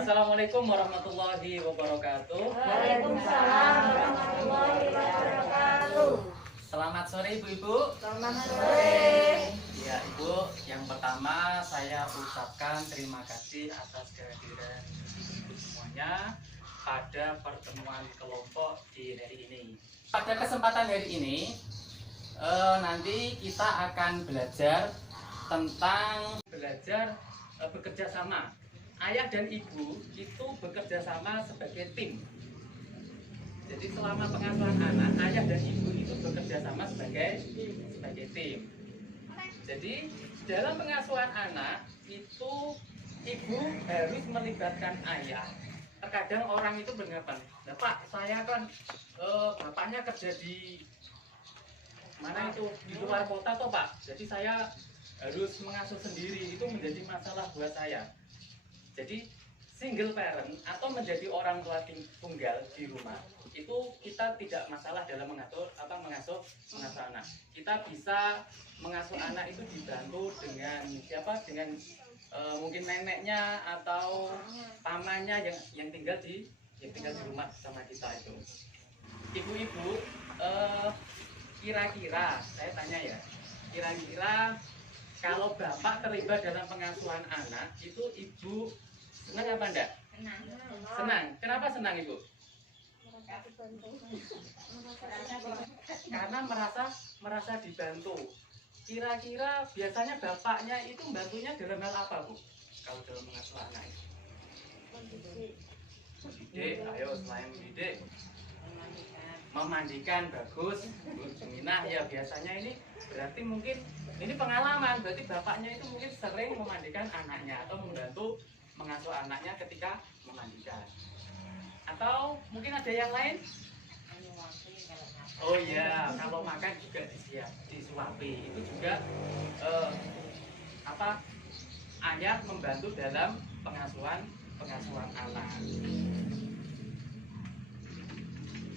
Assalamualaikum warahmatullahi wabarakatuh. Waalaikumsalam warahmatullahi wabarakatuh. Selamat sore Ibu-ibu. Selamat sore. Ya Ibu, yang pertama saya ucapkan terima kasih atas kehadiran Ibu semuanya pada pertemuan kelompok di hari ini. Pada kesempatan hari ini nanti kita akan belajar tentang bekerja sama. Ayah dan ibu itu bekerja sama sebagai tim. Jadi selama pengasuhan anak, ayah dan ibu itu bekerja sama sebagai tim. Jadi dalam pengasuhan anak itu ibu harus melibatkan ayah. Terkadang orang itu beranggapan, Pak, saya kan bapaknya kerja di mana itu di luar kota toh Pak. Jadi saya harus mengasuh sendiri, itu menjadi masalah buat saya. Jadi single parent atau menjadi orang tua tunggal di rumah itu kita tidak masalah dalam mengasuh anak. Kita bisa mengasuh anak itu dibantu dengan siapa? Dengan mungkin neneknya atau pamannya yang tinggal di rumah sama kita itu. Ibu-ibu, kira-kira saya tanya ya, kira-kira kalau bapak terlibat dalam pengasuhan anak, itu ibu senang apa enggak? Senang. Kenapa senang ibu? Karena merasa dibantu. Kira-kira biasanya bapaknya itu bantunya dalam hal apa bu? Kalau dalam pengasuhan anak itu? Mendidik, ayo selain mendidik. Memandikan bagus, Bu Juminah ya biasanya ini berarti mungkin ini pengalaman, berarti bapaknya itu mungkin sering memandikan anaknya atau membantu mengasuh anaknya ketika memandikan. Atau mungkin ada yang lain? Oh iya, kalau makan juga disuapi. Itu juga ayah membantu dalam pengasuhan anak.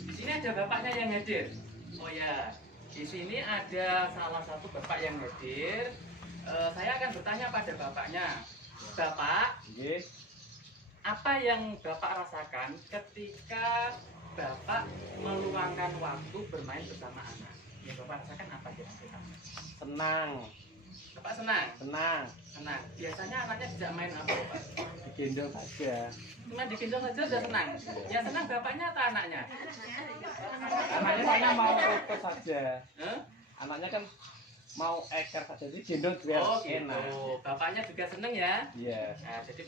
Di sini ada bapaknya yang hadir. Oh ya, di sini ada salah satu bapak yang hadir. Saya akan bertanya pada bapaknya. Bapak, apa yang bapak rasakan ketika bapak meluangkan waktu bermain bersama anak? Yang bapak rasakan apa kira-kira? Senang. Bapak senang? Senang. Biasanya anaknya tidak main apa Bapak? Digendong saja. Cuma digendong saja sudah senang. Ya senang bapaknya atau anaknya? Anaknya hanya mau ekor saja. Huh? Anaknya kan mau ekor saja, jadi gendong juga Oh gitu. enak. Bapaknya juga senang ya? Iya. Nah, jadi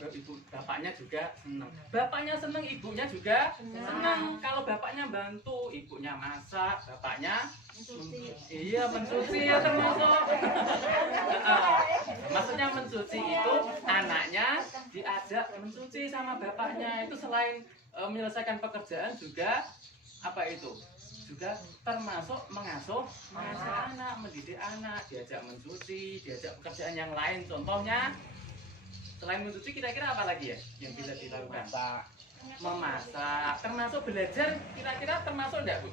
bapaknya juga senang. Bapaknya senang, ibunya juga senang. Kalau bapaknya bantu, ibunya masak, bapaknya mencuci ya termasuk. Maksudnya mencuci itu anaknya diajak mencuci sama bapaknya. Itu selain menyelesaikan pekerjaan juga apa itu? Juga termasuk mengasuh anak, mendidik anak, diajak mencuci, diajak pekerjaan yang lain. Contohnya selain mencuci kira-kira apa lagi ya yang bisa dilakukan? Memasak, termasuk belajar, kira-kira termasuk enggak Bu?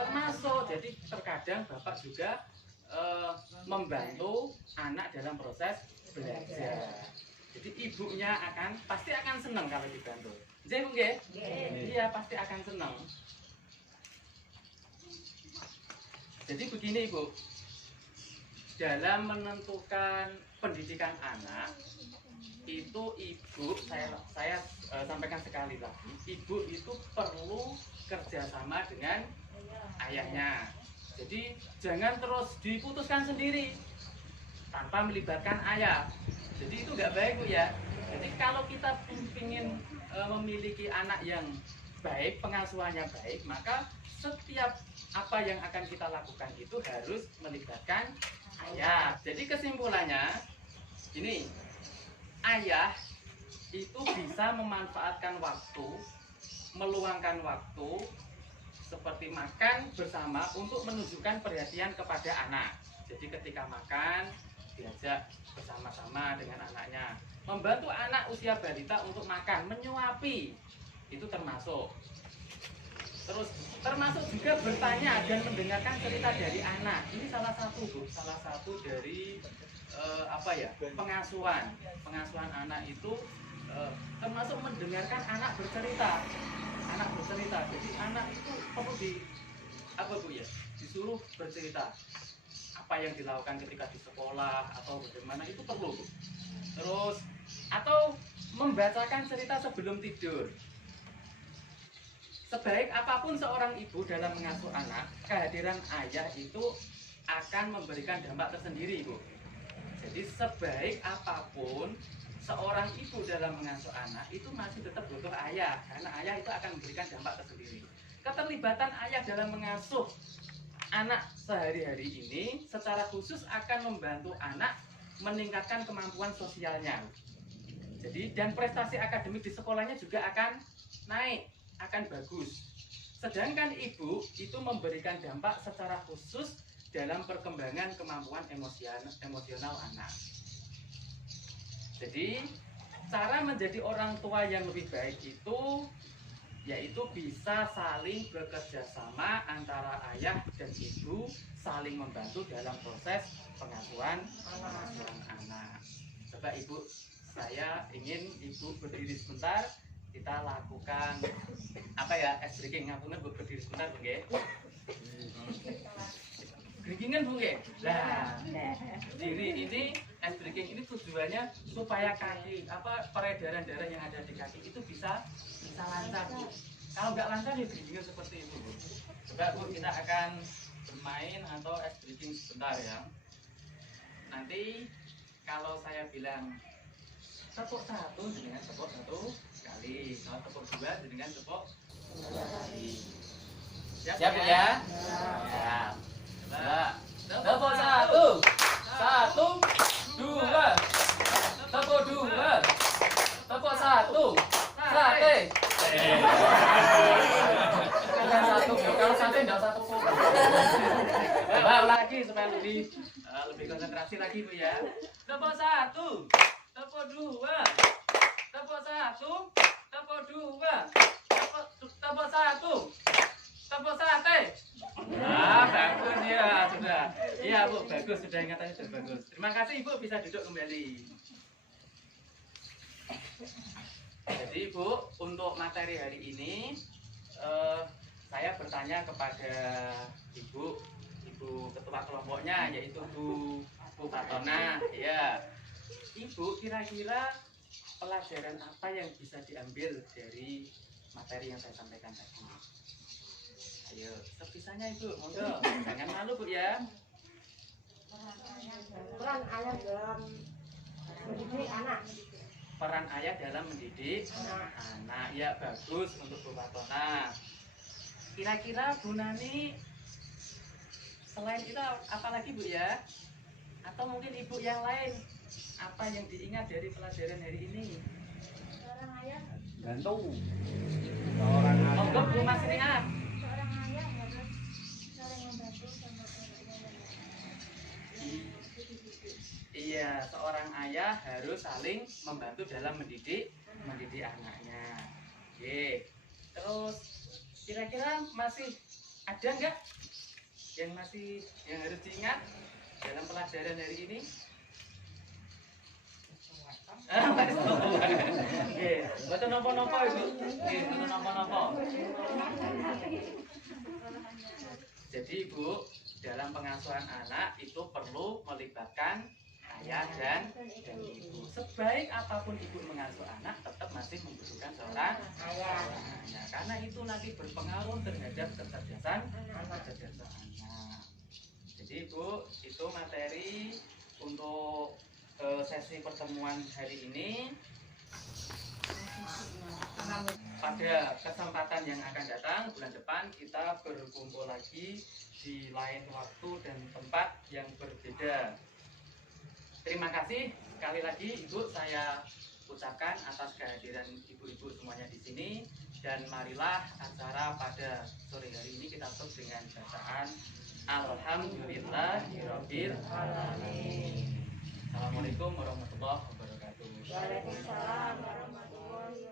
Termasuk. Jadi terkadang bapak juga membantu anak dalam proses belajar. Jadi ibunya pasti akan senang kalau dibantu. Jadi Bu nggih? Iya, pasti akan senang. Jadi begini Bu, dalam menentukan pendidikan anak itu ibu, saya sampaikan sekali lagi, ibu itu perlu kerjasama dengan ayahnya. Jadi jangan terus diputuskan sendiri tanpa melibatkan ayah. Jadi itu nggak baik Bu ya. Jadi kalau kita ingin memiliki anak yang baik, pengasuhannya baik, maka setiap apa yang akan kita lakukan itu harus melibatkan ayah. Jadi kesimpulannya ini, ayah itu bisa memanfaatkan waktu, meluangkan waktu seperti makan bersama untuk menunjukkan perhatian kepada anak. Jadi ketika makan diajak bersama-sama dengan anaknya, membantu anak usia balita untuk makan, menyuapi, itu termasuk. Terus termasuk juga bertanya dan mendengarkan cerita dari anak. Ini salah satu, Bu, salah satu dari pengasuhan anak itu, termasuk mendengarkan anak bercerita. Jadi anak itu perlu disuruh bercerita apa yang dilakukan ketika di sekolah atau bagaimana, itu perlu, Bu. Terus atau membacakan cerita sebelum tidur. Sebaik apapun seorang ibu dalam mengasuh anak, kehadiran ayah itu akan memberikan dampak tersendiri, Bu. Jadi sebaik apapun seorang ibu dalam mengasuh anak itu masih tetap butuh ayah, karena ayah itu akan memberikan dampak tersendiri. Keterlibatan ayah dalam mengasuh anak sehari-hari ini secara khusus akan membantu anak meningkatkan kemampuan sosialnya. Jadi dan prestasi akademik di sekolahnya juga akan naik, akan bagus. Sedangkan ibu itu memberikan dampak secara khusus dalam perkembangan kemampuan emosional anak. Jadi cara menjadi orang tua yang lebih baik itu yaitu bisa saling bekerja sama antara ayah dan ibu, saling membantu dalam proses pengasuhan anak. Coba ibu, saya ingin ibu berdiri sebentar, kita lakukan ice breaking. Ngapunten Bu, berdiri sebentar Bu nggih. Breakingan Bu nggih. Lah, diri ini ice breaking ini tujuannya supaya kaki peredaran darah yang ada di kaki itu bisa lancar, Bu. Kalau nggak lancar ya breakingan seperti itu, Bu. Coba Bu, kita akan bermain atau ice breaking sebentar ya. Nanti kalau saya bilang tepuk satu dengan tepuk satu kali, kalau tepuk dua dengan tepuk dua kali. Siap ya? Siap. Tepuk satu, dua, tepuk dua, tepuk satu, sate. Bukan satu, kalau sate enggak satu kok. Coba lagi supaya lebih konsentrasi lagi Bu ya. Tepuk satu, tepuk dua, tepuk satu, tepuk dua, tepuk satu, tepuk sate. Ah, bagus ya, sudah. Iya Bu, bagus, sudah ingatannya sudah bagus. Terima kasih Ibu, bisa duduk kembali. Jadi Bu, untuk materi hari ini saya bertanya kepada Ibu ketua kelompoknya, yaitu Bu Fatona. Ya, Ibu kira-kira pelajaran apa yang bisa diambil dari materi yang saya sampaikan tadi? Ayo, sebisanya Ibu, monggo, jangan malu Bu ya. Peran ayah dalam mendidik anak. Peran ayah dalam mendidik anak, ya bagus untuk Bu Fatona. Kira-kira Bu Nani selain itu apa lagi Bu ya? Atau mungkin Ibu yang lain, apa yang diingat dari pelajaran hari ini? Seorang ayah. Gantung. Monggo Bu Mas Rian. Seorang ayah harus saling membantu sama anaknya. Iya, seorang ayah harus saling membantu dalam mendidik anaknya. Oke. Terus kira-kira masih ada nggak yang harus diingat dalam pelajaran hari ini? Oke, betul nopo-nopo Ibu. Oke, betul nopo-nopo. Jadi Ibu, dalam pengasuhan anak itu perlu melibatkan ayah dan ibu. Sebaik apapun ibu mengasuh anak, tetap masih membutuhkan seorang ayah. Karena itu nanti berpengaruh terhadap kecerdasan anak. Jadi Ibu, itu materi untuk sesi pertemuan hari ini. Pada kesempatan yang akan datang bulan depan kita berkumpul lagi di lain waktu dan tempat yang berbeda. Terima kasih sekali lagi Ibu, saya ucapkan atas kehadiran ibu-ibu semuanya di sini, dan marilah acara pada sore hari ini kita tutup dengan bacaan Alhamdulillahirabbil alamin. Assalamualaikum warahmatullahi wabarakatuh. Waalaikumsalam warahmatullahi wabarakatuh.